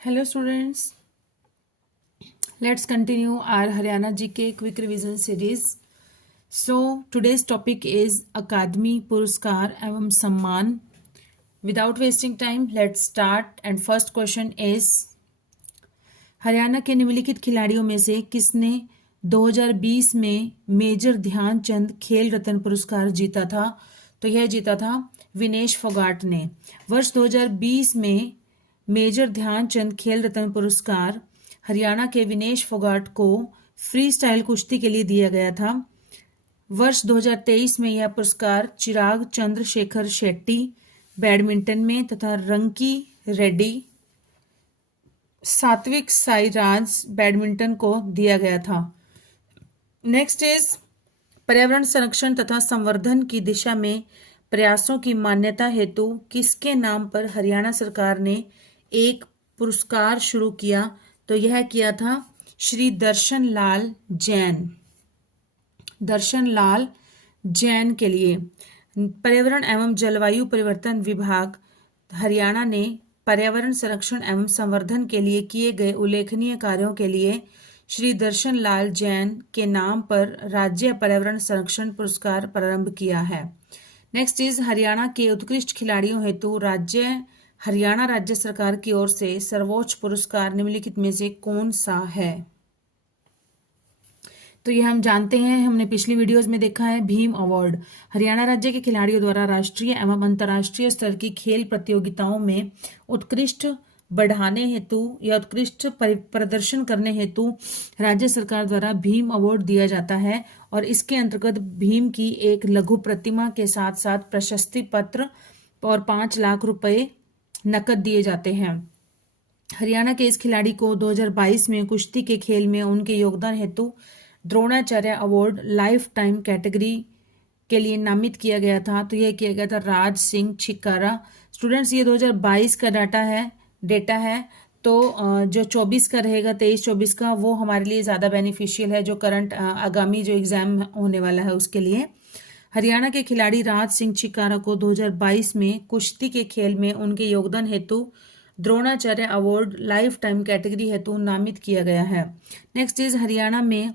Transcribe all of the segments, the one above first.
Hello students, let's continue our Haryana GK quick revision series. So today's topic is Akademi Puraskar एवं सम्मान. Without wasting time, let's start and first question is Haryana के निम्नलिखित खिलाड़ियों में से किसने 2020 में मेजर ध्यानचंद खेल रत्न पुरस्कार जीता था? तो यह जीता था विनेश फोगाट ने. वर्ष 2020 में मेजर ध्यानचंद खेल रत्न पुरस्कार हरियाणा के विनेश फोगाट को फ्री स्टाइल कुश्ती के लिए दिया गया था. वर्ष 2023 में यह पुरस्कार चिराग चंद्रशेखर शेट्टी बैडमिंटन में तथा रंकी रेड्डी सात्विक साईराज बैडमिंटन को दिया गया था. नेक्स्ट इज पर्यावरण संरक्षण तथा संवर्धन की दिशा में प्रयासों की मान्यता हेतु किसके नाम पर हरियाणा सरकार ने एक पुरस्कार शुरू किया? तो यह किया था श्री दर्शन लाल जैन के लिए. पर्यावरण एवं जलवायु परिवर्तन विभाग हरियाणा ने पर्यावरण संरक्षण एवं संवर्धन के लिए किए गए उल्लेखनीय कार्यों के लिए श्री दर्शन लाल जैन के नाम पर राज्य पर्यावरण संरक्षण पुरस्कार प्रारंभ किया है. नेक्स्ट इज हरियाणा के उत्कृष्ट खिलाड़ियों हेतु हरियाणा राज्य सरकार की ओर से सर्वोच्च पुरस्कार निम्नलिखित में से कौन सा है? तो यह हम जानते हैं, हमने पिछली वीडियोस में देखा है. भीम अवार्ड हरियाणा राज्य के खिलाड़ियों द्वारा राष्ट्रीय एवं अंतर्राष्ट्रीय स्तर की खेल प्रतियोगिताओं में उत्कृष्ट बढ़ाने हेतु या उत्कृष्ट प्रदर्शन करने हेतु राज्य सरकार द्वारा भीम अवार्ड दिया जाता है और इसके अंतर्गत भीम की एक लघु प्रतिमा के साथ साथ प्रशस्ति पत्र और 5 लाख रुपए नकद दिए जाते हैं. हरियाणा के इस खिलाड़ी को 2022 में कुश्ती के खेल में उनके योगदान हेतु Dronacharya award life time category के लिए नामित किया गया था. तो यह किया गया था राज सिंह छिकारा. स्टूडेंट्स, ये 2022 का डेटा है. तो जो 24 का रहेगा, 23-24 का, वो हमारे लिए ज़्यादा बेनिफिशियल है, जो करंट आगामी जो एग्जाम होने वाला है उसके लिए. हरियाणा के खिलाड़ी राज सिंह छिकारा को 2022 में कुश्ती के खेल में उनके योगदान हेतु Dronacharya award life time category हेतु नामित किया गया है. नेक्स्ट इज हरियाणा में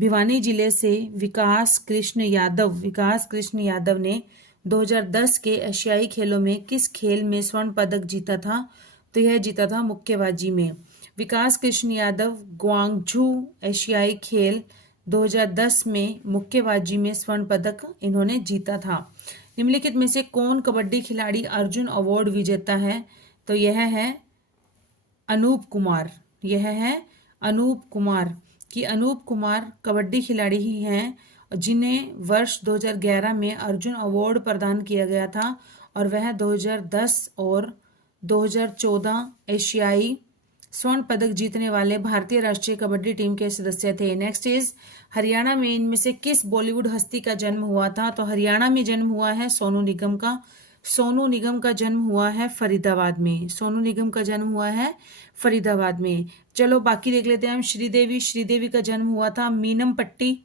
भिवानी जिले से विकास कृष्ण यादव ने 2010 के एशियाई खेलों में किस खेल में स्वर्ण पदक जीता था? तो यह जीता था मुक्केबाजी में. विकास कृष्ण यादव ग्वांगझू एशियाई खेल 2010 में मुक्केबाजी में स्वर्ण पदक इन्होंने जीता था. निम्नलिखित में से कौन कबड्डी खिलाड़ी अर्जुन अवार्ड विजेता है? तो यह है अनूप कुमार कि अनूप कुमार कबड्डी खिलाड़ी ही हैं जिन्हें वर्ष 2011 में अर्जुन अवार्ड प्रदान किया गया था और वह 2010 और 2014 एशियाई स्वर्ण पदक जीतने वाले भारतीय राष्ट्रीय कबड्डी टीम के सदस्य थे. नेक्स्ट इज हरियाणा में इनमें से किस बॉलीवुड हस्ती का जन्म हुआ था? तो हरियाणा में जन्म हुआ है सोनू निगम का जन्म हुआ है फरीदाबाद में. चलो बाकी देख लेते हैं हम. श्रीदेवी का जन्म हुआ था मीनमपट्टी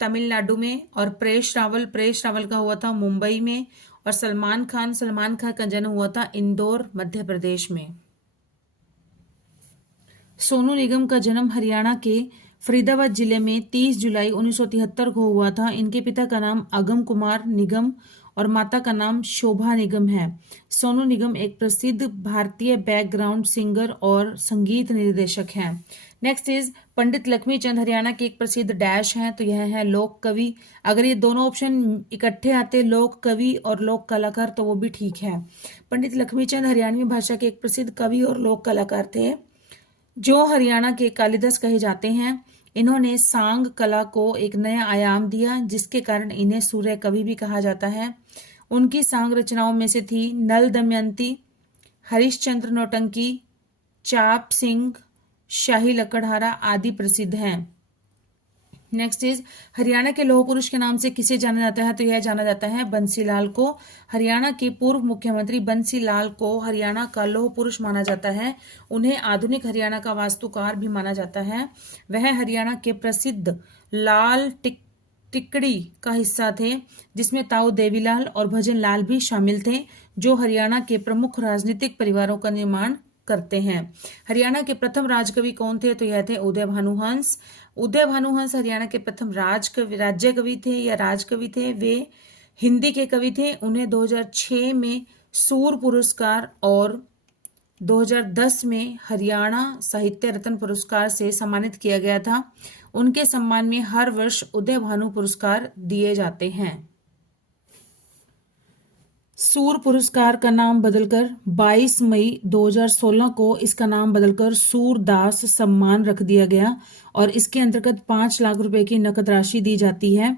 तमिलनाडु में और परेश रावल का हुआ था मुंबई में और सलमान खान का जन्म हुआ था इंदौर मध्य प्रदेश में. सोनू निगम का जन्म हरियाणा के फरीदाबाद जिले में 30 जुलाई 1973 को हुआ था. इनके पिता का नाम अगम कुमार निगम और माता का नाम शोभा निगम है. सोनू निगम एक प्रसिद्ध भारतीय बैकग्राउंड सिंगर और संगीत निर्देशक हैं. नेक्स्ट इज पंडित लक्ष्मीचंद हरियाणा के एक प्रसिद्ध डैश हैं. तो यह है लोक कवि. अगर ये दोनों ऑप्शन इकट्ठे आते, लोक कवि और लोक कलाकार, तो वो भी ठीक है. पंडित लक्ष्मीचंद हरियाणवी भाषा के एक प्रसिद्ध कवि और लोक कलाकार थे जो हरियाणा के कालिदास कहे जाते हैं. इन्होंने सांग कला को एक नया आयाम दिया जिसके कारण इन्हें सूर्य कवि भी कहा जाता है. उनकी सांग रचनाओं में से थी नल दमयंती, हरिश्चंद्र नौटंकी, चाप सिंह, शाही लकड़हारा आदि प्रसिद्ध हैं. नेक्स्ट इज हरियाणा के लौह पुरुष के नाम से किसे जाना जाता है? तो यह जाना जाता है बंसीलाल को. हरियाणा के पूर्व मुख्यमंत्री बंसीलाल को हरियाणा का लौह पुरुष माना जाता है. उन्हें आधुनिक हरियाणा का वास्तुकार भी माना जाता है. वह हरियाणा के प्रसिद्ध लाल टिकड़ी का हिस्सा थे जिसमें ताऊ देवीलाल और भजन लाल भी शामिल थे जो हरियाणा के प्रमुख राजनीतिक परिवारों का निर्माण करते हैं। हरियाणा के प्रथम राजकवि कौन थे? तो यह थे उदय भानुहंस। उदय भानुहंस हरियाणा के प्रथम राज्य कवि थे या राजकवि थे। वे हिंदी के कवि थे। उन्हें 2006 में सूर पुरस्कार और 2010 में हरियाणा साहित्य रत्न पुरस्कार से सम्मानित किया गया था। उनके सम्मान में हर वर्ष उदय भानु पुरस्कार दिए जाते हैं। सूर पुरस्कार का नाम बदलकर 22 मई 2016 को इसका नाम बदलकर सूरदास सम्मान रख दिया गया और इसके अंतर्गत 5 लाख रुपए की नकद राशि दी जाती है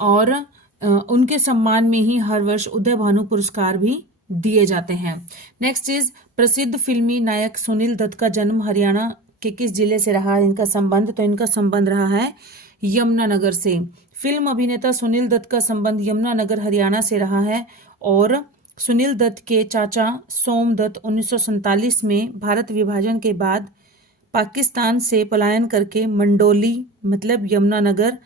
और उनके सम्मान में ही हर वर्ष उदय भानु पुरस्कार भी दिए जाते हैं। नेक्स्ट इज प्रसिद्ध फिल्मी नायक सुनील दत्त का जन्म हरियाणा के किस जिले से रहा है? इनका संबंध, तो इनका संबंध रहा है यमुनानगर से। फिल्म अभिनेता सुनील दत्त का संबंध यमुनानगर हरियाणा से रहा है और सुनील दत्त के चाचा सोम दत्त 1947 में भारत विभाजन के बाद पाकिस्तान से पलायन करके मंडोली मतलब यमुनानगर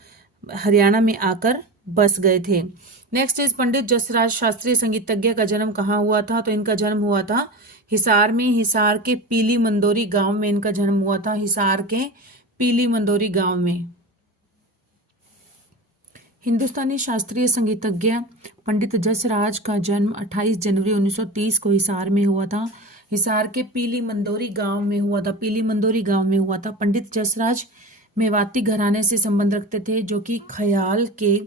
हरियाणा में आकर बस गए थे। नेक्स्ट इज पंडित जसराज शास्त्रीय संगीतज्ञ का जन्म कहाँ हुआ था? तो इनका जन्म हुआ था हिसार में। हिसार के पीली मंदोरी गांव में इनका जन्म हुआ था। हिसार के पीली मंदोरी गांव में। हिंदुस्तानी शास्त्रीय संगीतज्ञ पंडित जसराज का जन्म 28 जनवरी 1930 को हिसार में हुआ था। हिसार के पीली मंदोरी गांव में हुआ था। पीली मंदोरी गांव में हुआ था। पंडित जसराज मेवाती घराने से संबंध रखते थे जो कि ख्याल के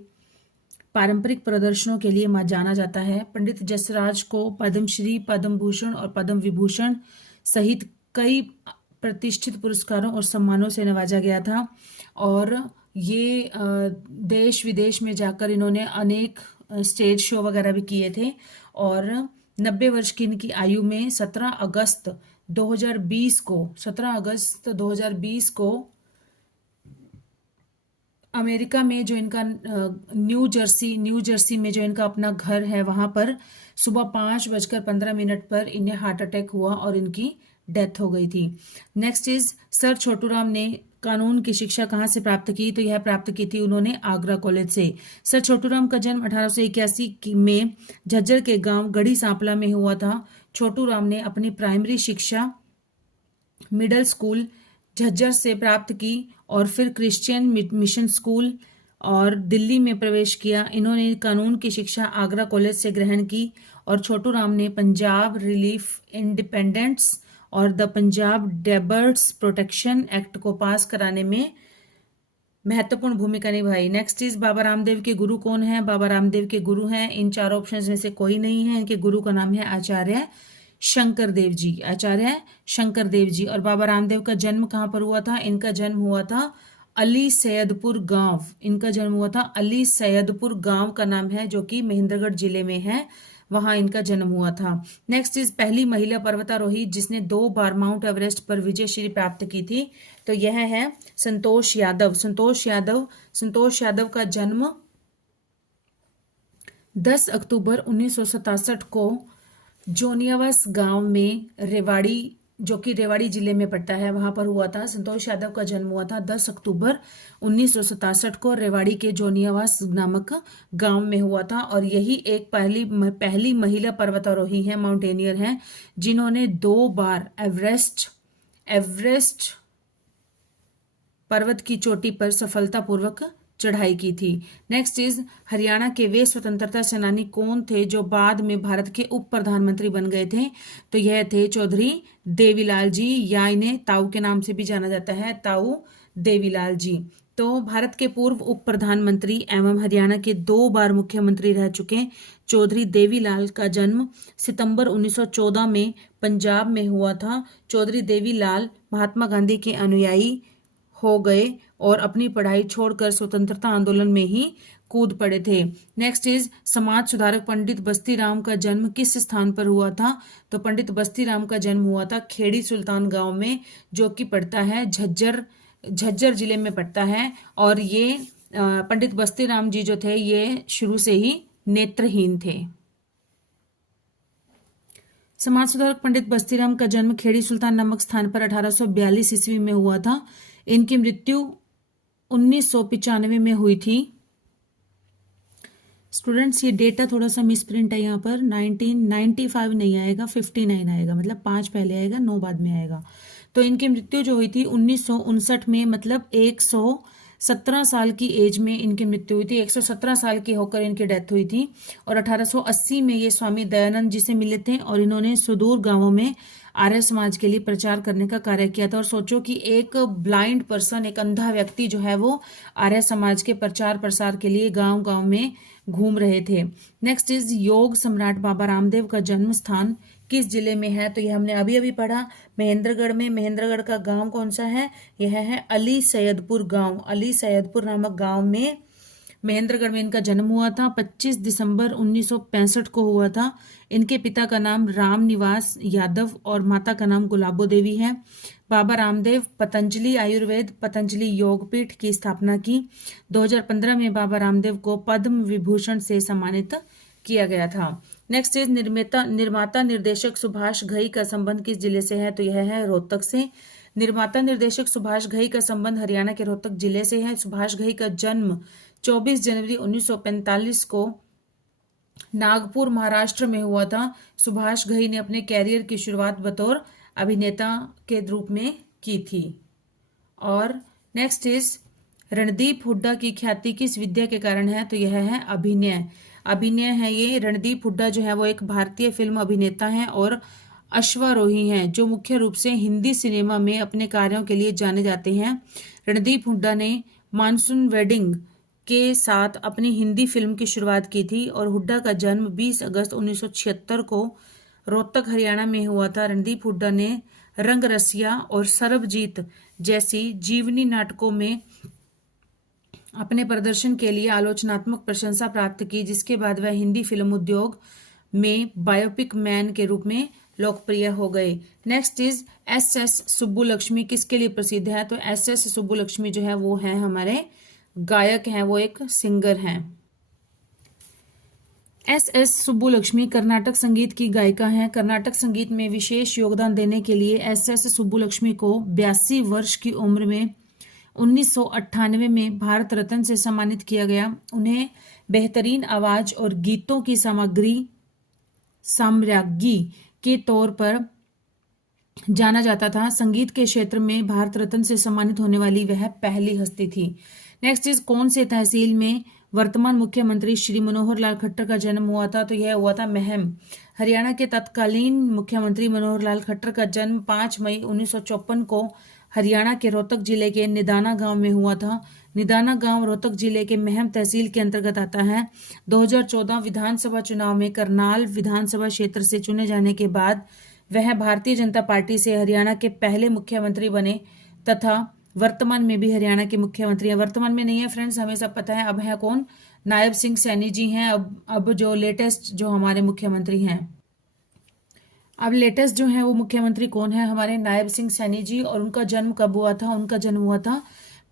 पारंपरिक प्रदर्शनों के लिए जाना जाता है। पंडित जसराज को पद्मश्री, पद्म भूषण और पद्म विभूषण सहित कई प्रतिष्ठित पुरस्कारों और सम्मानों से नवाजा गया था और ये देश विदेश में जाकर इन्होंने अनेक स्टेज शो वगैरह भी किए थे और 90 वर्ष की इनकी आयु में 17 अगस्त 2020 को अमेरिका में जो इनका न्यू जर्सी में जो इनका अपना घर है वहां पर सुबह 5:15 पर इन्हें हार्ट अटैक हुआ और इनकी डेथ हो गई थी। नेक्स्ट इज सर छोटूराम ने कानून की शिक्षा कहाँ से प्राप्त की? तो यह प्राप्त की थी उन्होंने आगरा कॉलेज से। सर छोटूराम का जन्म 1881 में झज्जर के गांव गढ़ी सांपला में हुआ था। छोटूराम ने अपनी प्राइमरी शिक्षा मिडिल स्कूल झज्जर से प्राप्त की और फिर क्रिश्चियन मिशन स्कूल और दिल्ली में प्रवेश किया। इन्होंने कानून की शिक्षा आगरा कॉलेज से ग्रहण की और छोटूराम ने पंजाब रिलीफ इंडिपेंडेंस और द पंजाब डेबर्स प्रोटेक्शन एक्ट को पास कराने में महत्वपूर्ण भूमिका निभाई। नेक्स्ट इज बाबा रामदेव के गुरु कौन है? बाबा रामदेव के गुरु हैं, इन चारों ऑप्शंस में से कोई नहीं है। इनके गुरु का नाम है आचार्य शंकर देव जी। आचार्य शंकर देव जी। और बाबा रामदेव का जन्म कहाँ पर हुआ था? इनका जन्म हुआ था अली सैयदपुर गांव। इनका जन्म हुआ था अली सैयदपुर गांव का नाम है जो कि महेंद्रगढ़ जिले में है, वहां इनका जन्म हुआ था। नेक्स्ट इज पहली महिला पर्वतारोही जिसने 2 बार माउंट एवरेस्ट पर विजयश्री प्राप्त की थी, तो यह है संतोष यादव। संतोष यादव का जन्म 10 अक्टूबर 1967 को जोनियावास गांव में रेवाड़ी, जो कि रेवाड़ी जिले में पड़ता है, वहां पर हुआ था। संतोष यादव का जन्म हुआ था 10 अक्टूबर 1967 को रेवाड़ी के जोनियावास नामक गांव में हुआ था और यही एक पहली महिला पर्वतारोही हैं, माउंटेनियर हैं, जिन्होंने 2 बार एवरेस्ट पर्वत की चोटी पर सफलतापूर्वक चढ़ाई की थी। नेक्स्ट इज हरियाणा के वे स्वतंत्रता सेनानी कौन थे जो बाद में भारत के उप प्रधानमंत्री बन गए थे? तो यह थे चौधरी देवीलाल जी, या इन्हें ताऊ के नाम से भी जाना जाता है, ताऊ देवीलाल जी। तो भारत के पूर्व उप प्रधानमंत्री एवं हरियाणा के 2 बार मुख्यमंत्री रह चुके चौधरी देवीलाल का जन्म सितंबर 1914 में पंजाब में हुआ था। चौधरी देवीलाल महात्मा गांधी के अनुयायी हो गए और अपनी पढ़ाई छोड़कर स्वतंत्रता आंदोलन में ही कूद पड़े थे। नेक्स्ट इज समाज सुधारक पंडित बस्तीराम का जन्म किस स्थान पर हुआ था? तो पंडित बस्तीराम का जन्म हुआ था खेड़ी सुल्तान गांव में, जो कि पड़ता है झज्जर जिले में पड़ता है। और ये पंडित बस्तीराम जी जो थे ये शुरू से ही नेत्रहीन थे। समाज सुधारक पंडित बस्तीराम का जन्म खेड़ी सुल्तान नामक स्थान पर 1842 ईस्वी में हुआ था। इनकी मृत्यु 1995 में हुई थी। स्टूडेंट्स ये डेटा थोड़ा सा मिसप्रिंट है, यहाँ पर 1995 नहीं आएगा, 59 आएगा, मतलब 5 पहले आएगा 9 बाद में आएगा। तो इनकी मृत्यु जो हुई थी 1959 में, मतलब 117 साल की एज में इनकी मृत्यु हुई थी। 117 साल की होकर इनकी डेथ हुई थी। और 1880 में ये स्वामी दयानंद जी से मिले थे और इन्होंने सुदूर गांवों में आर्य समाज के लिए प्रचार करने का कार्य किया था। और सोचो कि एक ब्लाइंड पर्सन, एक अंधा व्यक्ति जो है वो आर्य समाज के प्रचार प्रसार के लिए गांव गांव में घूम रहे थे। नेक्स्ट इज योग सम्राट बाबा रामदेव का जन्म स्थान किस जिले में है? तो यह हमने अभी अभी पढ़ा, महेंद्रगढ़ में। महेंद्रगढ़ का गांव कौन सा है? यह है अली सैयदपुर गांव। अली सैयदपुर नामक गांव में महेंद्रगढ़ में इनका जन्म हुआ था। 25 दिसंबर 1965 को हुआ था। इनके पिता का नाम राम निवास यादव और माता का नाम गुलाबो देवी है। बाबा रामदेव पतंजलि आयुर्वेद पतंजलि योगपीठ की स्थापना की। 2015 में बाबा रामदेव को पद्म विभूषण से सम्मानित किया गया था। नेक्स्ट इज निर्माता निर्देशक सुभाष घई का संबंध किस जिले से है? तो यह है रोहतक से। निर्माता निर्देशक सुभाष घई का संबंध हरियाणा के रोहतक जिले से है। सुभाष घई का जन्म 24 जनवरी 1945 को नागपुर महाराष्ट्र में हुआ था। सुभाष घई ने अपने कैरियर की शुरुआत बतौर अभिनेता के रूप में की थी। और नेक्स्ट इज रणदीप हुड्डा की ख्याति किस विद्या के कारण है? तो यह है अभिनय। अभिनय है ये। रणदीप हुड्डा जो है वो एक भारतीय फिल्म अभिनेता है और अश्वारोही हैं जो मुख्य रूप से हिंदी सिनेमा में अपने कार्यों के लिए जाने जाते हैं। रणदीप हुड्डा ने मानसून वेडिंग के साथ अपनी हिंदी फिल्म की शुरुआत की थी। और हुड्डा का जन्म 20 अगस्त 1976 को रोहतक हरियाणा में हुआ था। रणदीप हुड्डा ने रंग रसिया और सरबजीत जैसी जीवनी नाटकों में अपने प्रदर्शन के लिए आलोचनात्मक प्रशंसा प्राप्त की, जिसके बाद वह हिंदी फिल्म उद्योग में बायोपिक मैन के रूप में लोकप्रिय हो गए। नेक्स्ट इज एस सुब्बुलक्ष्मी किसके लिए प्रसिद्ध है? तो एस सुब्बुलक्ष्मी जो है वो है हमारे गायक हैं, वो एक सिंगर हैं। एस सुब्बुलक्ष्मी कर्नाटक संगीत की गायिका हैं। कर्नाटक संगीत में विशेष योगदान देने के लिए एस सुब्बुलक्ष्मी को 82 वर्ष की उम्र में 1998 में भारत रत्न से सम्मानित किया गया। उन्हें बेहतरीन आवाज और गीतों की साम्राज्ञी के तौर पर जाना जाता था। संगीत के क्षेत्र में भारत रत्न से सम्मानित होने वाली वह पहली हस्ती थी। नेक्स्ट इज कौन से तहसील में वर्तमान मुख्यमंत्री श्री मनोहर लाल खट्टर का जन्म हुआ था? तो यह हुआ था महम। हरियाणा के तत्कालीन मुख्यमंत्री मनोहर लाल खट्टर का जन्म 5 मई 1954 को हरियाणा के रोहतक जिले के निदाना गांव में हुआ था। निदाना गांव रोहतक जिले के महम तहसील के अंतर्गत आता है। 2014 विधानसभा चुनाव में करनाल विधानसभा क्षेत्र से चुने जाने के बाद वह भारतीय जनता पार्टी से हरियाणा के पहले मुख्यमंत्री बने तथा वर्तमान में भी हरियाणा के मुख्यमंत्री हैं। वर्तमान में नहीं है फ्रेंड्स, हमें सब पता है। अब है कौन? नायब सिंह सैनी जी हैं। अब जो लेटेस्ट जो हमारे मुख्यमंत्री हैं, अब लेटेस्ट जो है वो मुख्यमंत्री कौन है? हमारे नायब सिंह सैनी जी। और उनका जन्म कब हुआ था? उनका जन्म हुआ था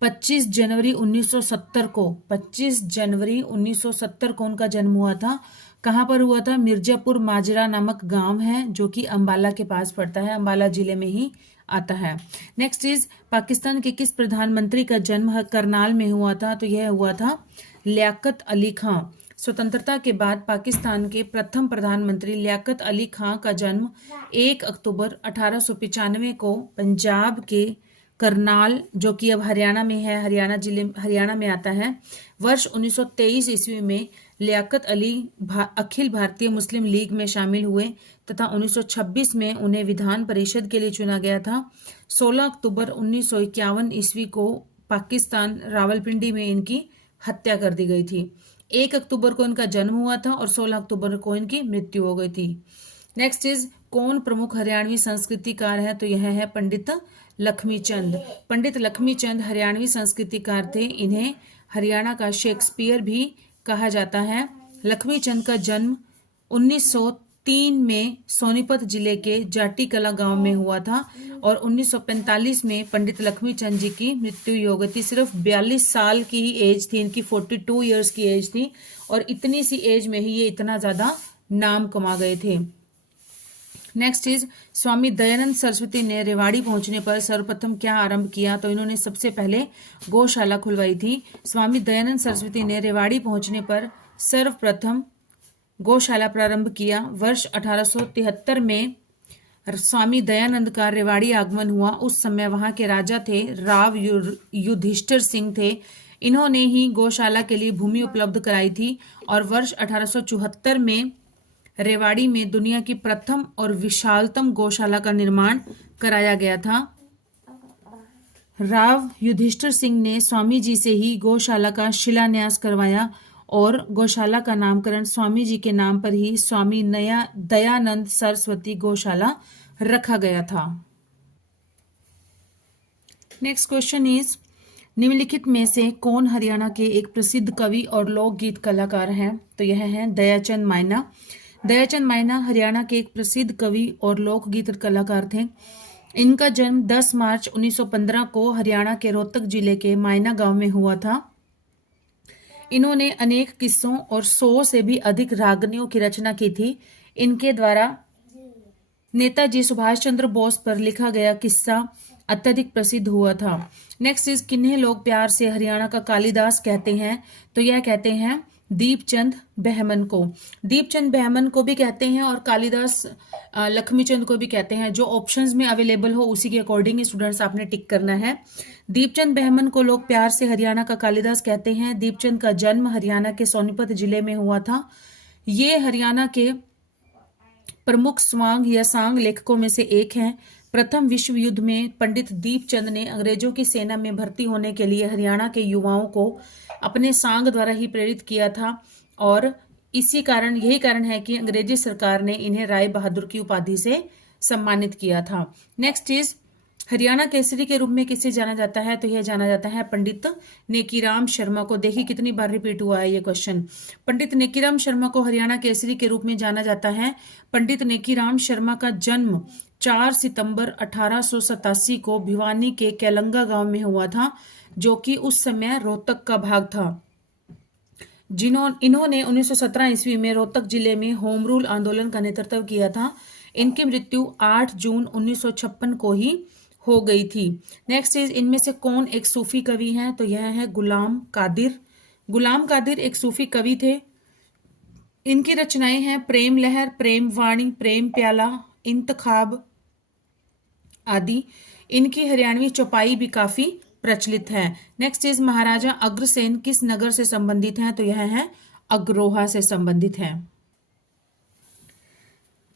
25 जनवरी 1970 को। 25 जनवरी 1970 को उनका जन्म हुआ था। कहाँ पर हुआ था? मिर्जापुर माजरा नामक गांव है जो कि अंबाला के पास पड़ता है, अंबाला जिले में ही आता है। नेक्स्ट इज पाकिस्तान के किस प्रधानमंत्री का जन्म करनाल में हुआ था? तो यह हुआ था लियाकत अली खां। स्वतंत्रता के बाद पाकिस्तान के प्रथम प्रधानमंत्री लियाकत अली खां का जन्म 1 अक्टूबर 1895 को पंजाब के करनाल, जो कि अब हरियाणा में है, हरियाणा में आता है। वर्ष 1923 ईस्वी में लियाकत अली अखिल भारतीय मुस्लिम लीग में शामिल हुए तथा 1926 में उन्हें विधान परिषद के लिए चुना गया था। 16 अक्टूबर 1951 ईस्वी को पाकिस्तान रावलपिंडी में इनकी हत्या कर दी गई थी। 1 अक्टूबर को इनका जन्म हुआ था और 16 अक्टूबर को इनकी मृत्यु हो गई थी। नेक्स्ट इज कौन प्रमुख हरियाणवी संस्कृतिकार है? तो यह है पंडित लक्ष्मीचंद। पंडित लक्ष्मीचंद हरियाणवी संस्कृतिकार थे। इन्हें हरियाणा का शेक्सपियर भी कहा जाता है। लक्ष्मीचंद का जन्म 1903 में सोनीपत जिले के जाटी कला गांव में हुआ था और 1945 में पंडित लक्ष्मीचंद जी की मृत्यु हो गई थी। सिर्फ 42 साल की ही एज थी इनकी, 42 इयर्स की एज थी और इतनी सी एज में ही ये इतना ज्यादा नाम कमा गए थे। नेक्स्ट इज स्वामी दयानंद सरस्वती ने रेवाड़ी पहुंचने पर सर्वप्रथम क्या आरंभ किया? तो इन्होंने सबसे पहले गौशाला खुलवाई थी। स्वामी दयानंद सरस्वती ने रेवाड़ी पहुंचने पर सर्वप्रथम गौशाला प्रारंभ किया? वर्ष 1873 में स्वामी दयानंद का रेवाड़ी आगमन हुआ। उस समय वहां के राजा थे राव युधिष्ठिर सिंह थे। इन्होंने ही गौशाला के लिए भूमि उपलब्ध कराई थी और वर्ष 1874 में रेवाड़ी में दुनिया की प्रथम और विशालतम गौशाला का निर्माण कराया गया था। राव युधिष्ठिर सिंह ने स्वामी जी से ही गौशाला का शिलान्यास करवाया और गौशाला का नामकरण स्वामी जी के नाम पर ही स्वामी दयानंद सरस्वती गौशाला रखा गया था। नेक्स्ट क्वेश्चन इज, निम्नलिखित में से कौन हरियाणा के एक प्रसिद्ध कवि और लोकगीत कलाकार हैं? तो यह है दयाचंद माइना। दयाचंद माइना हरियाणा के एक प्रसिद्ध कवि और लोकगीत कलाकार थे। इनका जन्म 10 मार्च 1915 को हरियाणा के रोहतक जिले के मायना गांव में हुआ था। इन्होंने अनेक किस्सों और 100 से भी अधिक रागनियों की रचना की थी। इनके द्वारा नेताजी सुभाष चंद्र बोस पर लिखा गया किस्सा अत्यधिक प्रसिद्ध हुआ था। नेक्स्ट इज, किन्हें लोग प्यार से हरियाणा का कालिदास कहते हैं? तो यह कहते हैं दीपचंद बहमन को। दीपचंद बहमन को भी कहते हैं और कालिदास लक्ष्मीचंद को भी कहते हैं। जो ऑप्शंस में अवेलेबल हो उसी के अकॉर्डिंग स्टूडेंट्स आपने टिक करना है। दीपचंद बहमन को लोग प्यार से हरियाणा का कालिदास कहते हैं। दीपचंद का जन्म हरियाणा के सोनीपत जिले में हुआ था। ये हरियाणा के प्रमुख स्वांग या सांग लेखकों में से एक हैं। प्रथम विश्व युद्ध में पंडित दीपचंद ने अंग्रेजों की सेना में भर्ती होने के लिए हरियाणा के युवाओं को अपने सांग द्वारा ही प्रेरित किया था और यही कारण है कि अंग्रेजी सरकार ने इन्हें राय बहादुर की उपाधि से सम्मानित किया था। नेक्स्ट इज, हरियाणा केसरी के रूप में किसे जाना जाता है? तो यह जाना जाता है पंडित नेकीराम शर्मा को। देखिए कितनी बार रिपीट हुआ है ये क्वेश्चन। पंडित नेकीराम शर्मा को हरियाणा केसरी के रूप में जाना जाता है। पंडित नेकीराम शर्मा का जन्म 4 सितंबर 1887 को भिवानी के केलंगा गांव में हुआ था, जो कि उस समय रोहतक का भाग था। इन्होंने 1917 ईस्वी में रोहतक जिले में होम रूल आंदोलन का नेतृत्व किया था। इनकी मृत्यु 8 जून 1956 को ही हो गई थी। नेक्स्ट इज, इनमें से कौन एक सूफी कवि हैं? तो यह है गुलाम कादिर। गुलाम कादिर एक सूफी कवि थे। इनकी रचनाएं हैं प्रेम लहर, प्रेम वाणी, प्रेम प्याला, इंतखाब आदि। इनकी हरियाणवी चौपाई भी काफी प्रचलित है। नेक्स्ट इज, महाराजा अग्रसेन किस नगर से संबंधित हैं? तो यह है अग्रोहा से संबंधित है।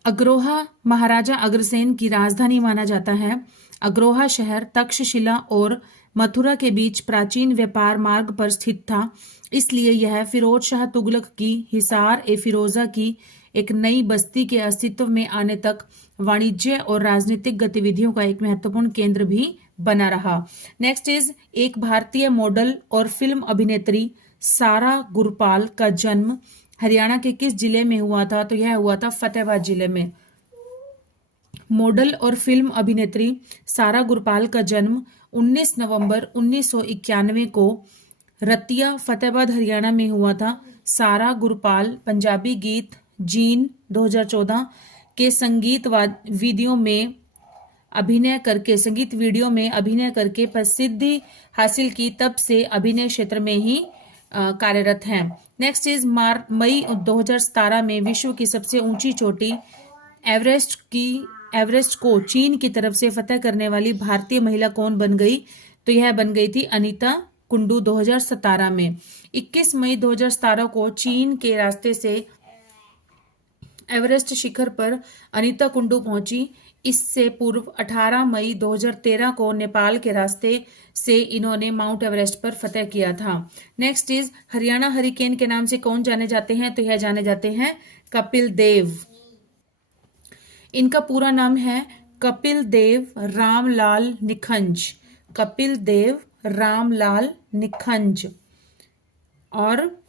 अग्रोहा महाराजा अग्रसेन की राजधानी माना जाता है। अग्रोहा शहर तक्षशिला और मथुरा के बीच प्राचीन व्यापार मार्ग पर स्थित था, इसलिए यह फिरोज शाह तुगलक की हिसार ए फिरोजा की एक नई बस्ती के अस्तित्व में आने तक वाणिज्य और राजनीतिक गतिविधियों का एक महत्वपूर्ण केंद्र भी बना रहा। नेक्स्ट इज, एक भारतीय मॉडल और फिल्म अभिनेत्री सारा गुरपाल का जन्म हरियाणा के किस जिले में हुआ था? तो यह हुआ था फतेहाबाद जिले में। मॉडल और फिल्म अभिनेत्री सारा गुरपाल का जन्म 19 नवंबर 1991 को रतिया फतेहाबाद हरियाणा में हुआ था। सारा गुरपाल पंजाबी गीत जीन 2014 के संगीत वीडियो में अभिनय करके प्रसिद्धि हासिल की, तब से अभिनय क्षेत्र में ही कार्यरत हैं। नेक्स्ट इज, मई 2017 में विश्व की सबसे ऊंची चोटी एवरेस्ट को चीन की तरफ से फतह करने वाली भारतीय महिला कौन बन गई? तो यह बन गई थी अनीता कुंडू 2017 में। 21 मई 2017 को चीन के रास्ते से एवरेस्ट शिखर पर अनीता कुंडू पहुंची। इससे पूर्व 18 मई 2013 को नेपाल के रास्ते से इन्होंने माउंट एवरेस्ट पर फतह किया था। नेक्स्ट इज, हरियाणा हरिकेन के नाम से कौन जाने जाते हैं? तो यह जाने जाते हैं कपिल देव। इनका पूरा नाम है कपिल देव रामलाल निखंज। कपिल देव रामलाल निखंज। और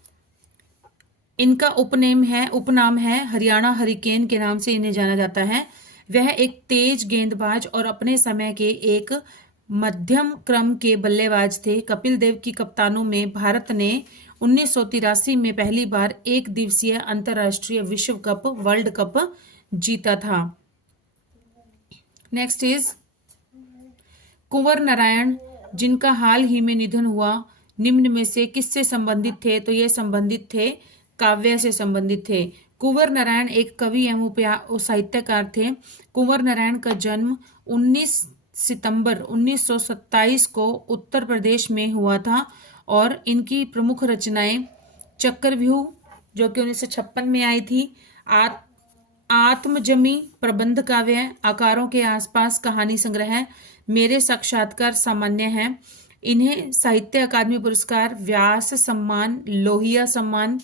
इनका उपनाम है हरियाणा हरिकेन के नाम से इन्हें जाना जाता है। वह एक तेज गेंदबाज और अपने समय के एक मध्यम क्रम के बल्लेबाज थे। कपिल देव की कप्तानों में भारत ने 1983 में पहली बार एक दिवसीय अंतर्राष्ट्रीय विश्व कप वर्ल्ड कप जीता था। नेक्स्ट इज, कुंवर नारायण जिनका हाल ही में निधन हुआ, निम्न में से किससे संबंधित थे? तो ये संबंधित थे काव्य से संबंधित थे। कुंवर नारायण एक कवि एवं साहित्यकार थे। कुंवर नारायण का जन्म 19 सितंबर 1927 को उत्तर प्रदेश में हुआ था और इनकी प्रमुख रचनाएं चक्रव्यूह जो कि 1956 में आई थी, आत्मजमी प्रबंध काव्य, आकारों के आसपास कहानी संग्रह, मेरे साक्षात्कार सामान्य हैं। इन्हें साहित्य अकादमी पुरस्कार, व्यास सम्मान, लोहिया सम्मान,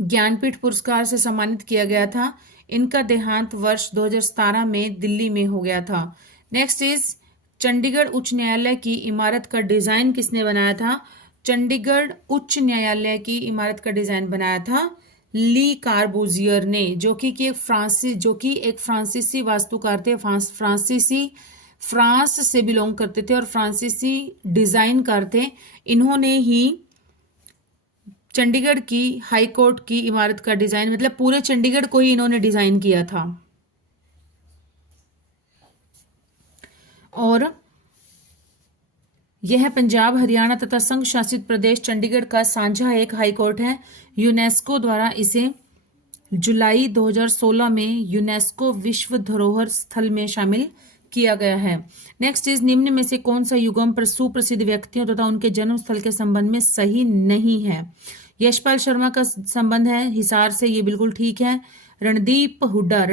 ज्ञानपीठ पुरस्कार से सम्मानित किया गया था। इनका देहांत वर्ष 2017 में दिल्ली में हो गया था। नेक्स्ट इज चंडीगढ़ उच्च न्यायालय की इमारत का डिजाइन किसने बनाया था? चंडीगढ़ उच्च न्यायालय की इमारत का डिजाइन बनाया था ली कार्बूजियर ने, जो कि एक फ्रांसीसी वास्तुकार थे। फ्रांस से बिलोंग करते थे और फ्रांसीसी डिजाइनकार थे। इन्होंने ही चंडीगढ़ की हाई कोर्ट की इमारत का डिजाइन, मतलब पूरे चंडीगढ़ को ही इन्होंने डिजाइन किया था। और यह पंजाब, हरियाणा तथा संघ शासित प्रदेश चंडीगढ़ का साझा एक हाई कोर्ट है। यूनेस्को द्वारा इसे जुलाई 2016 में यूनेस्को विश्व धरोहर स्थल में शामिल किया गया है। नेक्स्ट इज निम्न में से कौन सा युगम पर सुप्रसिद्ध व्यक्तियों तथा उनके जन्म स्थल के संबंध में सही नहीं है? यशपाल शर्मा का संबंध है हिसार से, ये बिल्कुल ठीक है। रणदीप हुड्डा,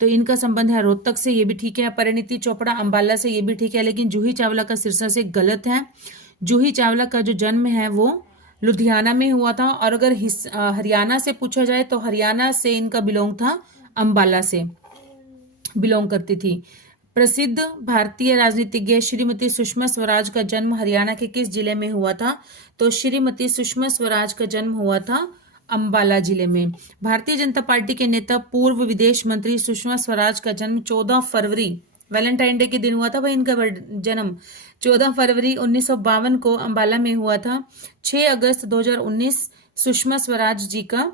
तो इनका संबंध है रोहतक से, ये भी ठीक है। परिणीति चोपड़ा अंबाला से, ये भी ठीक है। लेकिन जूही चावला का सिरसा से गलत है। जूही चावला का जो जन्म है वो लुधियाना में हुआ था। और अगर हरियाणा से पूछा जाए तो हरियाणा से इनका बिलोंग था, अंबाला से बिलोंग करती थी। प्रसिद्ध भारतीय राजनीतिज्ञ श्रीमती सुषमा स्वराज का जन्म हरियाणा के किस जिले में हुआ था? तो श्रीमती सुषमा स्वराज का जन्म हुआ था अंबाला जिले में। भारतीय जनता पार्टी के नेता पूर्व विदेश मंत्री सुषमा स्वराज का जन्म 14 फरवरी, वैलेंटाइन डे के दिन हुआ था भाई इनका जन्म, 14 फरवरी 1952 को अंबाला में हुआ था। 6 अगस्त 2019 सुषमा स्वराज जी का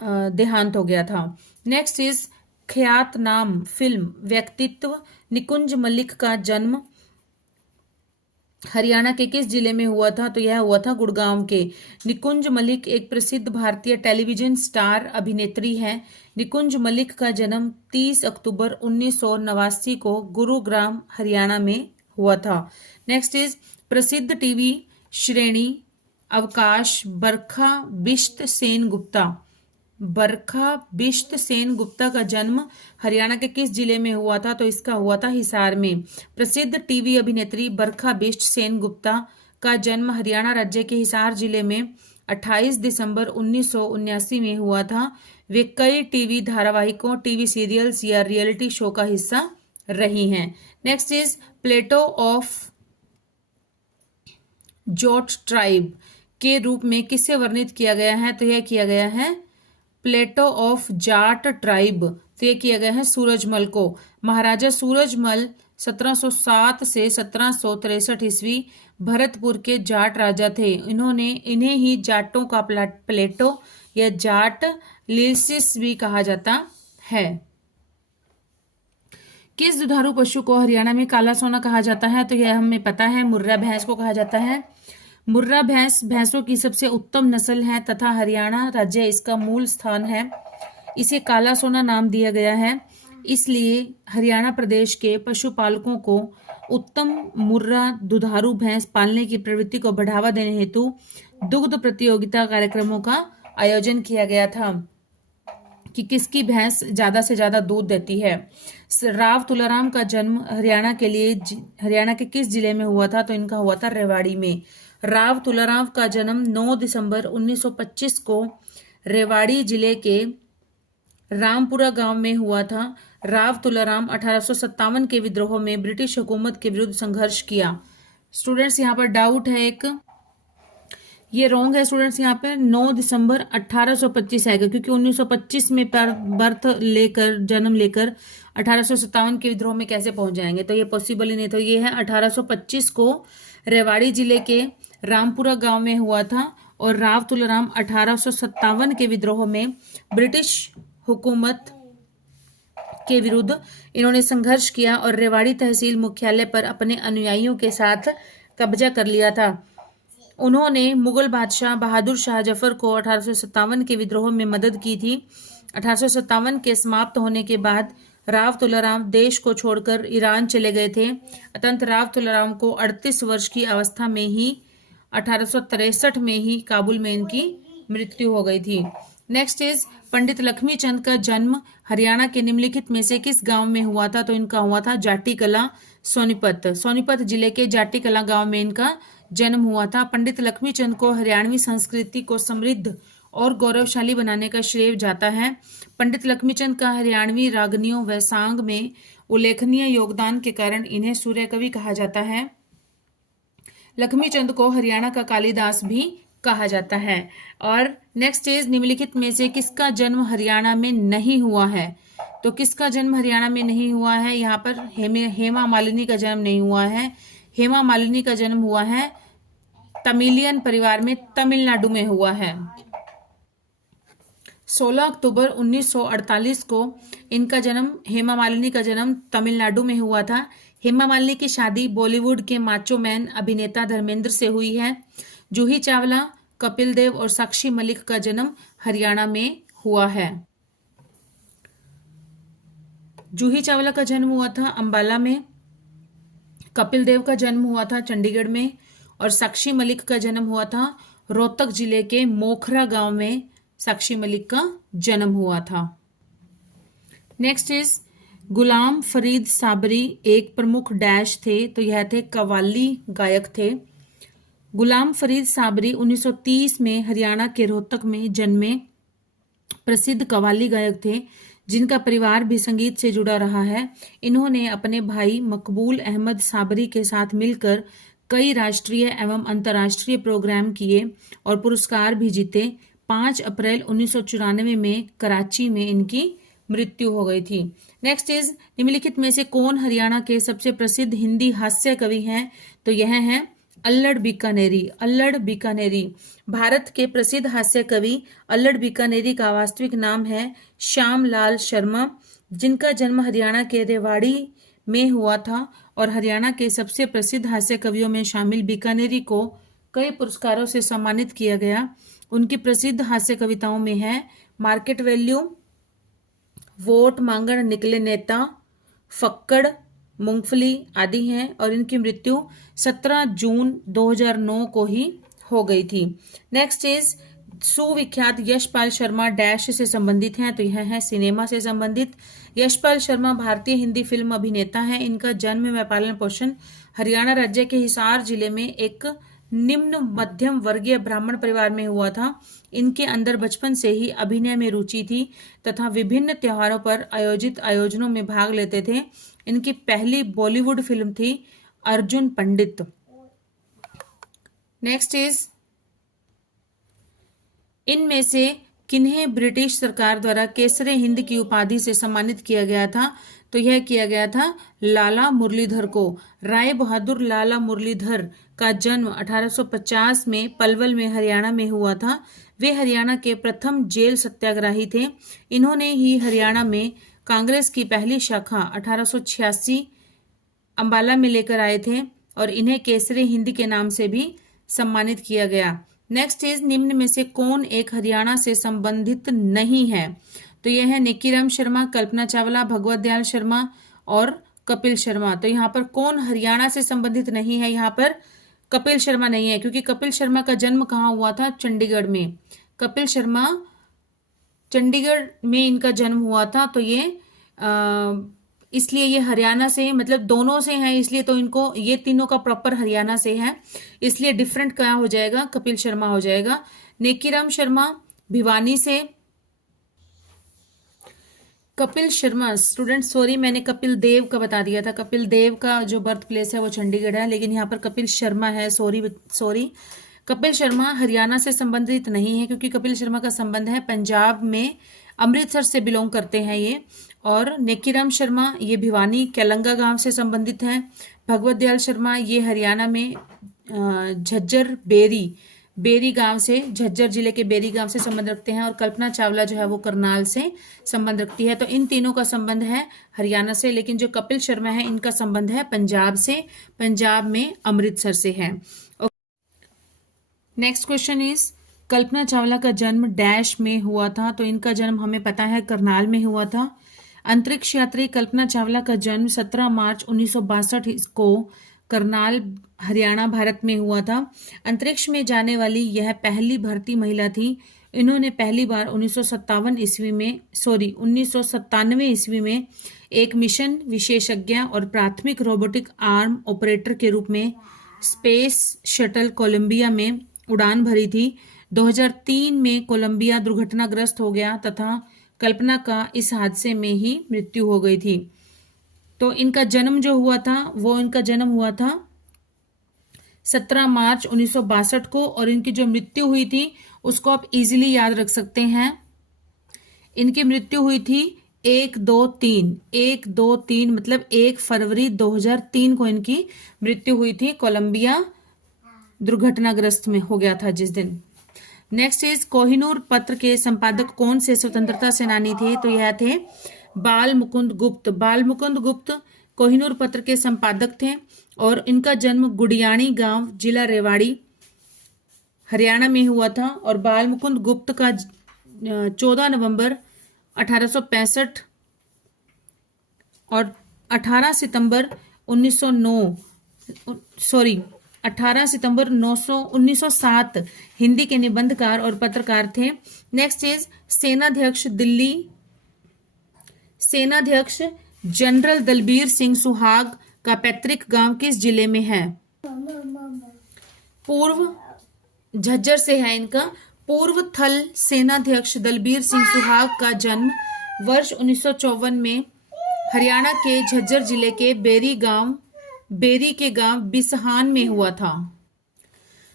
देहांत हो गया था। नेक्स्ट इज ख्यातनाम फिल्म व्यक्तित्व निकुंज मलिक का जन्म हरियाणा के किस जिले में हुआ था? तो यह हुआ था गुड़गांव के। निकुंज मलिक एक प्रसिद्ध भारतीय टेलीविजन स्टार अभिनेत्री हैं। निकुंज मलिक का जन्म 30 अक्टूबर 1989 को गुरुग्राम हरियाणा में हुआ था। नेक्स्ट इज प्रसिद्ध टीवी श्रेणी अवकाश बरखा बिश्त सेन गुप्ता का जन्म हरियाणा के किस जिले में हुआ था? तो इसका हुआ था हिसार में। प्रसिद्ध टीवी अभिनेत्री बरखा बिश्त सेन गुप्ता का जन्म हरियाणा राज्य के हिसार जिले में 28 दिसंबर 1979 में हुआ था। वे कई टीवी धारावाहिकों, टीवी सीरियल्स या रियलिटी शो का हिस्सा रही हैं। नेक्स्ट इज प्लेटो ऑफ जोट ट्राइब के रूप में किसे वर्णित किया गया है? तो यह किया गया है प्लेटो ऑफ जाट ट्राइब, तो यह किया गया है सूरजमल को। महाराजा सूरजमल 1707 से 1763 ईस्वी भरतपुर के जाट राजा थे। इन्हें ही जाटों का प्लेटो या जाट लिसिस भी कहा जाता है। किस दुधारू पशु को हरियाणा में काला सोना कहा जाता है? तो यह हमें पता है, मुर्रा भैंस को कहा जाता है। मुर्रा भैंस भैंसों की सबसे उत्तम नस्ल है तथा हरियाणा राज्य इसका मूल स्थान है। इसे काला सोना नाम दिया गया है, इसलिए हरियाणा प्रदेश के पशुपालकों को उत्तम मुर्रा दुधारू भैंस पालने की प्रवृत्ति को बढ़ावा देने हेतु दुग्ध प्रतियोगिता कार्यक्रमों का आयोजन किया गया था कि किसकी भैंस ज्यादा से ज्यादा दूध देती है। राव तुलाराम का जन्म हरियाणा के किस जिले में हुआ था? तो इनका हुआ था रेवाड़ी में। राव तुलाराम का जन्म 9 दिसंबर 1925 को रेवाड़ी जिले के रामपुरा गांव में हुआ था। राव तुलाराम 1857 के विद्रोह में ब्रिटिश हुकूमत के विरुद्ध संघर्ष किया। स्टूडेंट्स यहाँ पर डाउट है एक, ये रॉन्ग है स्टूडेंट्स, यहाँ पे 9 दिसंबर 1825 आएगा क्योंकि 1925 में जन्म लेकर 1857 के विद्रोह में कैसे पहुंच जाएंगे, तो ये पॉसिबल ही नहीं। तो ये है 1825 को रेवाड़ी जिले के रामपुरा गांव में हुआ था और राव तुलाराम 1857 के विद्रोह में ब्रिटिश हुकूमत के विरुद्ध इन्होंने संघर्ष किया और रेवाड़ी तहसील मुख्यालय पर अपने अनुयायियों के साथ कब्जा कर लिया था। उन्होंने मुगल बादशाह बहादुर शाह जफर को 1857 के विद्रोह में मदद की थी। 1857 के समाप्त होने के बाद राव तुलाराम देश को छोड़कर ईरान चले गए थे। अतंत राव तुलाराम को 38 वर्ष की अवस्था में ही 1863 में ही काबुल में इनकी मृत्यु हो गई थी। नेक्स्ट इज पंडित लक्ष्मी चंद का जन्म हरियाणा के निम्नलिखित में से किस गांव में हुआ था? तो इनका हुआ था जाटी कला सोनीपत। सोनीपत जिले के जाटी कला गांव में इनका जन्म हुआ था। पंडित लक्ष्मी चंद को हरियाणवी संस्कृति को समृद्ध और गौरवशाली बनाने का श्रेय जाता है। पंडित लक्ष्मी चंद का हरियाणवी रागनियों व सांग में उल्लेखनीय योगदान के कारण इन्हें सूर्य कवि कहा जाता है। लक्ष्मी चंद को हरियाणा का कालिदास भी कहा जाता है। और नेक्स्ट इज निम्नलिखित में से किसका जन्म हरियाणा में नहीं हुआ है? तो किसका जन्म हरियाणा में नहीं हुआ है? यहाँ पर हेमा मालिनी का जन्म नहीं हुआ है। हेमा मालिनी का जन्म हुआ है तमिलियन परिवार में, तमिलनाडु में हुआ है। 16 अक्टूबर 1948 को इनका जन्म, हेमा मालिनी का जन्म तमिलनाडु में हुआ था। हेमा मालिनी की शादी बॉलीवुड के माचो मैन अभिनेता धर्मेंद्र से हुई है। जूही चावला, कपिल देव और साक्षी मलिक का जन्म हरियाणा में हुआ है। जूही चावला का जन्म हुआ था अंबाला में, कपिल देव का जन्म हुआ था चंडीगढ़ में और साक्षी मलिक का जन्म हुआ था रोहतक जिले के मोखरा गांव में। साक्षी मलिक का जन्म हुआ था। नेक्स्ट इज गुलाम फरीद साबरी एक प्रमुख डैश थे, तो यह थे कव्वाली गायक थे। गुलाम फरीद साबरी 1930 में हरियाणा के रोहतक में जन्मे प्रसिद्ध कव्वाली गायक थे, जिनका परिवार भी संगीत से जुड़ा रहा है। इन्होंने अपने भाई मकबूल अहमद साबरी के साथ मिलकर कई राष्ट्रीय एवं अंतर्राष्ट्रीय प्रोग्राम किए और पुरस्कार भी जीते। 5 अप्रैल 1994 में कराची में इनकी मृत्यु हो गई थी। नेक्स्ट इज निम्नलिखित में से कौन हरियाणा के सबसे प्रसिद्ध हिंदी हास्य कवि हैं? तो यह हैं अल्लड़ बीकानेरी। अल्लड़ बीकानेरी भारत के प्रसिद्ध हास्य कवि अल्लड़ बीकानेरी का वास्तविक नाम है श्याम लाल शर्मा, जिनका जन्म हरियाणा के रेवाड़ी में हुआ था और हरियाणा के सबसे प्रसिद्ध हास्य कवियों में शामिल बीकानेरी को कई पुरस्कारों से सम्मानित किया गया। उनकी प्रसिद्ध हास्य कविताओं में है मार्केट वैल्यू, वोट मांगण निकले नेता, फक्कड़, मूंगफली आदि हैं और इनकी मृत्यु 17 जून 2009 को ही हो गई थी। नेक्स्ट इज सुविख्यात यशपाल शर्मा डैश से संबंधित हैं, तो यह है सिनेमा से संबंधित। यशपाल शर्मा भारतीय हिंदी फिल्म अभिनेता हैं। इनका जन्म व पालन पोषण हरियाणा राज्य के हिसार जिले में एक निम्न मध्यम वर्गीय ब्राह्मण परिवार में हुआ था। इनके अंदर बचपन से ही अभिनय में रुचि थी तथा विभिन्न त्योहारों पर आयोजित आयोजनों में भाग लेते थे। इनकी पहली बॉलीवुड फिल्म थी अर्जुन पंडित। नेक्स्ट इज इनमें से किन्हें ब्रिटिश सरकार द्वारा केसरे हिंद की उपाधि से सम्मानित किया गया था? तो यह किया गया था लाला मुरलीधर को। राय बहादुर लाला मुरलीधर का जन्म 1850 में पलवल में हरियाणा में हुआ था। वे हरियाणा के प्रथम जेल सत्याग्रही थे। इन्होंने ही हरियाणा में कांग्रेस की पहली शाखा 1886 अंबाला में लेकर आए थे और इन्हें केसरे हिंद के नाम से भी सम्मानित किया गया। नेक्स्ट इज निम्न में से कौन एक हरियाणा से संबंधित नहीं है? तो यह है नेकीराम शर्मा, कल्पना चावला, भगवत दयाल शर्मा और कपिल शर्मा। तो यहाँ पर कौन हरियाणा से संबंधित नहीं है? यहाँ पर कपिल शर्मा नहीं है, क्योंकि कपिल शर्मा का जन्म कहाँ हुआ था? चंडीगढ़ में। कपिल शर्मा चंडीगढ़ में इनका जन्म हुआ था, तो ये इसलिए ये हरियाणा से, मतलब दोनों से हैं, इसलिए तो इनको ये तीनों का प्रॉपर हरियाणा से है, इसलिए डिफरेंट क्या हो जाएगा? कपिल शर्मा हो जाएगा। नेकीराम शर्मा भिवानी से। कपिल शर्मा स्टूडेंट, सॉरी मैंने कपिल देव का बता दिया था। कपिल देव का जो बर्थ प्लेस है वो चंडीगढ़ है, लेकिन यहाँ पर कपिल शर्मा है। सॉरी कपिल शर्मा हरियाणा से संबंधित नहीं है, क्योंकि कपिल शर्मा का संबंध है पंजाब में, अमृतसर से बिलोंग करते हैं ये। और नेकीराम शर्मा ये भिवानी केलंगा गांव से संबंधित हैं। भगवत दयाल शर्मा ये हरियाणा में झज्जर बेरी गांव से, झज्जर जिले के बेरी गांव से संबंध रखते हैं। और कल्पना चावला जो है वो करनाल से संबंध रखती है। तो इन तीनों का संबंध है हरियाणा से, लेकिन जो कपिल शर्मा है इनका संबंध है पंजाब से, पंजाब में अमृतसर से है। Next question is Kalpana Chawla का जन्म डैश में हुआ था, तो इनका जन्म हमें पता है करनाल में हुआ था। अंतरिक्ष यात्री कल्पना चावला का जन्म 17 मार्च 1962 को करनाल हरियाणा भारत में हुआ था। अंतरिक्ष में जाने वाली यह पहली भारतीय महिला थी। इन्होंने पहली बार 1997 ईस्वी में एक मिशन विशेषज्ञ और प्राथमिक रोबोटिक आर्म ऑपरेटर के रूप में स्पेस शटल कोलंबिया में उड़ान भरी थी। 2003 में कोलंबिया दुर्घटनाग्रस्त हो गया तथा कल्पना का इस हादसे में ही मृत्यु हो गई थी। तो इनका जन्म जो हुआ था वो इनका जन्म हुआ था 17 मार्च 1962 को, और इनकी जो मृत्यु हुई थी उसको आप इजीली याद रख सकते हैं। इनकी मृत्यु हुई थी 1-2-3 मतलब 1 फरवरी 2003 को इनकी मृत्यु हुई थी। कोलंबिया दुर्घटनाग्रस्त में हो गया था जिस दिन। नेक्स्ट इज कोहिनूर पत्र के संपादक कौन से स्वतंत्रता सेनानी थे, तो यह थे बाल मुकुंद गुप्त। बाल मुकुंद गुप्त कोहिनूर पत्र के संपादक थे और इनका जन्म गुडियाणी गांव जिला रेवाड़ी हरियाणा में हुआ था। और बाल मुकुंद गुप्त का 14 नवंबर 1865 और 18 सितंबर 1907 हिंदी के निबंधकार और पत्रकार थे। नेक्स्ट इज सेनाध्यक्ष जनरल दलबीर सिंह सुहाग का पैतृक गांव किस जिले में है? पूर्व झज्जर से है इनका। पूर्व थल सेनाध्यक्ष दलबीर सिंह सुहाग का जन्म वर्ष 1954 में हरियाणा के झज्जर जिले के बेरी के गांव बिसहान में हुआ था।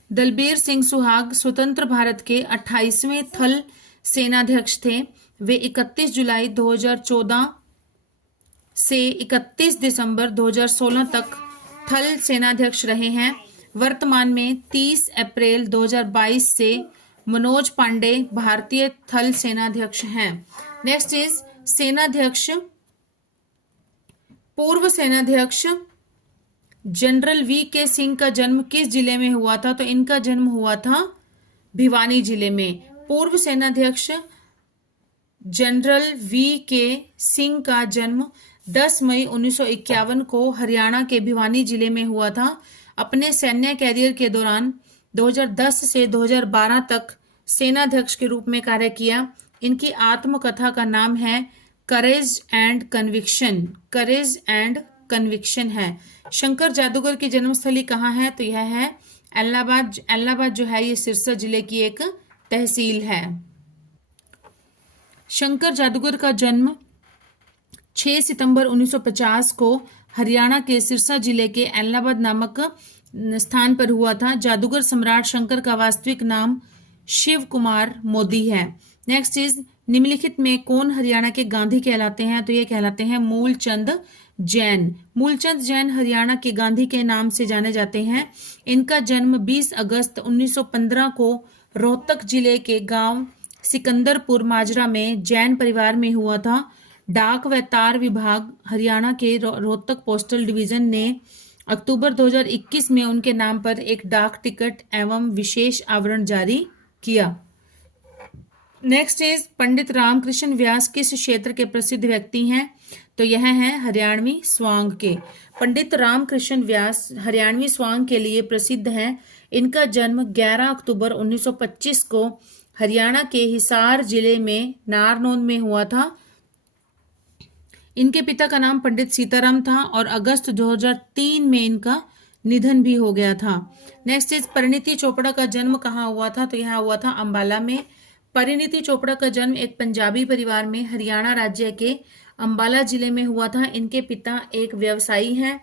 दलबीर सिंह सुहाग स्वतंत्र भारत के 28वें थल सेनाध्यक्ष थे। वे 31 जुलाई 2014 से 31 दिसंबर 2016 तक थल सेनाध्यक्ष रहे हैं। वर्तमान में 30 अप्रैल 2022 से मनोज पांडे भारतीय थल सेनाध्यक्ष हैं। नेक्स्ट इज पूर्व सेनाध्यक्ष जनरल वी.के. सिंह का जन्म किस जिले में हुआ था? तो इनका जन्म हुआ था भिवानी जिले में। पूर्व सेनाध्यक्ष जनरल वी.के. सिंह का जन्म 10 मई 1951 को हरियाणा के भिवानी जिले में हुआ था। अपने सैन्य कैरियर के दौरान 2010 से 2012 तक सेनाध्यक्ष के रूप में कार्य किया। इनकी आत्मकथा का नाम है करेज एंड कन्विक्शन है। शंकर जादूगर की जन्मस्थली कहाँ है? तो यह है एलाहाबाद जो है ये सिरसा जिले की एक तहसील है। शंकर जादूगर का जन्म 6 सितंबर 1950 को हरियाणा के सिरसा जिले के एलाहाबाद नामक स्थान पर हुआ था। जादूगर सम्राट शंकर का वास्तविक नाम शिव कुमार मोदी है। नेक्स्ट इज निम्नलिखित में कौन हरियाणा के गांधी कहलाते हैं? तो ये कहलाते हैं मूलचंद जैन। मूलचंद जैन हरियाणा के गांधी के नाम से जाने जाते हैं। इनका जन्म 20 अगस्त 1915 को रोहतक जिले के गांव सिकंदरपुर माजरा में जैन परिवार में हुआ था। डाक व तार विभाग हरियाणा के रोहतक पोस्टल डिवीजन ने अक्टूबर 2021 में उनके नाम पर एक डाक टिकट एवं विशेष आवरण जारी किया। नेक्स्ट इज पंडित रामकृष्ण व्यास किस क्षेत्र के प्रसिद्ध व्यक्ति हैं? तो यह है हरियाणवी स्वांग के। पंडित रामकृष्ण व्यास हरियाणवी स्वांग के लिए प्रसिद्ध हैं। इनका जन्म 11 अक्टूबर 1925 को हरियाणा के हिसार जिले में नारनौंद में हुआ था। इनके पिता का नाम पंडित सीताराम था और अगस्त 2003 में इनका निधन भी हो गया था। नेक्स्ट इज परिणीति चोपड़ा का जन्म कहाँ हुआ था? तो यहाँ हुआ था अंबाला में। परिणीति चोपड़ा का जन्म एक पंजाबी परिवार में हरियाणा राज्य के अंबाला जिले में हुआ था। इनके पिता एक व्यवसायी हैं।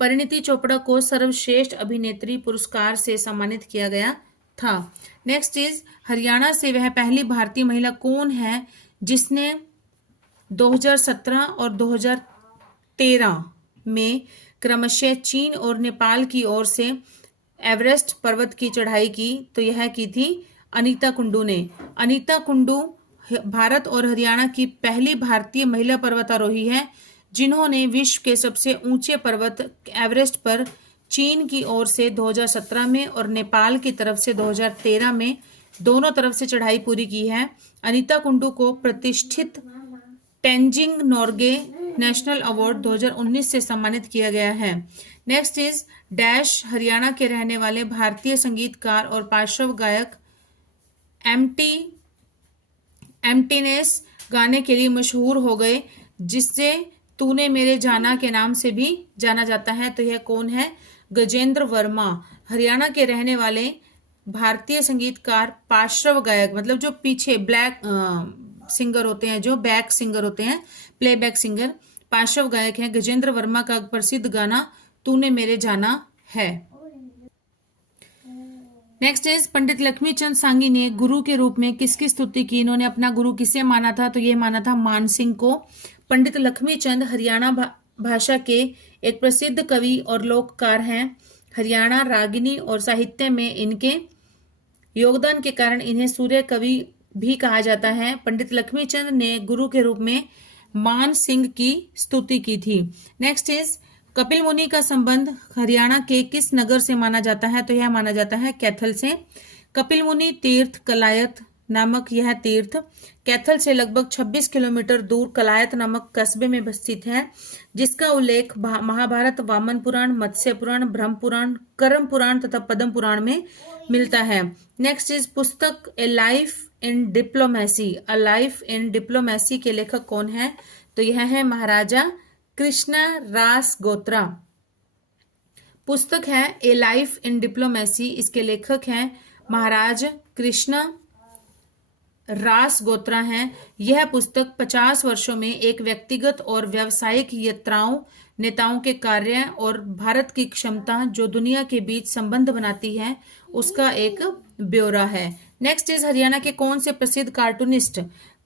परिणीति चोपड़ा को सर्वश्रेष्ठ अभिनेत्री पुरस्कार से सम्मानित किया गया था। नेक्स्ट इज हरियाणा से वह पहली भारतीय महिला कौन है जिसने 2017 और 2013 में क्रमशः चीन और नेपाल की ओर से एवरेस्ट पर्वत की चढ़ाई की? तो यह की थी अनीता कुंडू ने। अनीता कुंडू भारत और हरियाणा की पहली भारतीय महिला पर्वतारोही है जिन्होंने विश्व के सबसे ऊंचे पर्वत एवरेस्ट पर चीन की ओर से 2017 में और नेपाल की तरफ से 2013 में दोनों तरफ से चढ़ाई पूरी की है। अनीता कुंडू को प्रतिष्ठित तेंजिंग नोर्गे नेशनल अवार्ड 2019 से सम्मानित किया गया है। नेक्स्ट इज डैश हरियाणा के रहने वाले भारतीय संगीतकार और पार्श्व गायक एम्प्टीनेस गाने के लिए मशहूर हो गए, जिससे तूने मेरे जाना के नाम से भी जाना जाता है। तो यह कौन है? गजेंद्र वर्मा। हरियाणा के रहने वाले भारतीय संगीतकार पार्श्व गायक, मतलब जो पीछे ब्लैक सिंगर होते हैं, जो बैक सिंगर होते हैं, प्लेबैक सिंगर, पार्श्व गायक है। गजेंद्र वर्मा का प्रसिद्ध गाना तूने मेरे जाना है। नेक्स्ट इज पंडित लक्ष्मीचंद सांगी ने गुरु के रूप में किसकी स्तुति की? इन्होंने अपना गुरु किसे माना था? तो ये माना था मान सिंह को। पंडित लक्ष्मीचंद हरियाणा भाषा के एक प्रसिद्ध कवि और लोककार हैं। हरियाणा रागिनी और साहित्य में इनके योगदान के कारण इन्हें सूर्य कवि भी कहा जाता है। पंडित लक्ष्मीचंद ने गुरु के रूप में मान सिंह की स्तुति की थी। नेक्स्ट इज कपिल मुनि का संबंध हरियाणा के किस नगर से माना जाता है? तो यह माना जाता है कैथल से। कपिल मुनि तीर्थ कलायत नामक यह तीर्थ कैथल से लगभग 26 किलोमीटर दूर कलायत नामक कस्बे में स्थित है, जिसका उल्लेख महाभारत, वामन पुराण, मत्स्य पुराण, ब्रह्म पुराण, कर्म पुराण तथा पद्म पुराण में मिलता है। नेक्स्ट इज पुस्तक ए life in diplomacy, a life in diplomacy के लेखक कौन है? तो यह है महाराजा कृष्णा रास गोत्रा। पुस्तक है ए लाइफ इन डिप्लोमेसी, इसके लेखक हैं महाराज कृष्णा रास गोत्रा हैं। यह पुस्तक 50 वर्षों में एक व्यक्तिगत और व्यावसायिक नेताओं के कार्य और भारत की क्षमता जो दुनिया के बीच संबंध बनाती है, उसका एक ब्यौरा है। नेक्स्ट इज हरियाणा के कौन से प्रसिद्ध कार्टूनिस्ट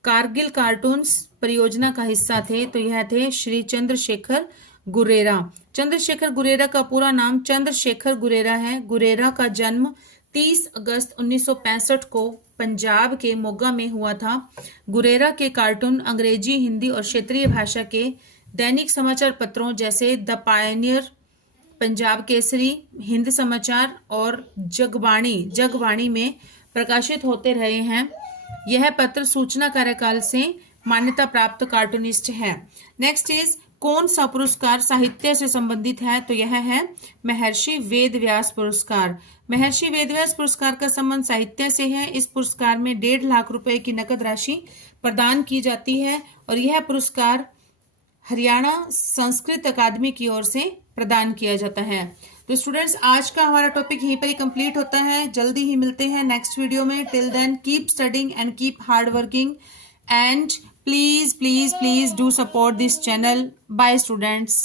कारगिल कार्टून्स परियोजना का हिस्सा थे? तो यह थे श्री चंद्रशेखर गुरेरा। चंद्रशेखर गुरेरा का पूरा नाम चंद्रशेखर गुरेरा है। गुरेरा का जन्म 30 अगस्त 1965 को पंजाब के मोगा में हुआ था। गुरेरा के कार्टून अंग्रेजी, हिंदी और क्षेत्रीय भाषा के दैनिक समाचार पत्रों जैसे द पायनियर, पंजाब केसरी, हिंद समाचार और जगबाणी में प्रकाशित होते रहे हैं। यह पत्र सूचना कार्यकाल से मान्यता प्राप्त कार्टूनिस्ट है। नेक्स्ट इज कौन सा पुरस्कार साहित्य से संबंधित है? तो यह है महर्षि वेदव्यास पुरस्कार। महर्षि वेदव्यास पुरस्कार का संबंध साहित्य से है। इस पुरस्कार में 1.5 लाख रुपए की नकद राशि प्रदान की जाती है और यह पुरस्कार हरियाणा संस्कृत अकादमी की ओर से प्रदान किया जाता है। तो स्टूडेंट्स, आज का हमारा टॉपिक यहीं पर ही कंप्लीट होता है। जल्दी ही मिलते हैं नेक्स्ट वीडियो में। Till then keep studying and keep hard working and please do support this channel. Bye students.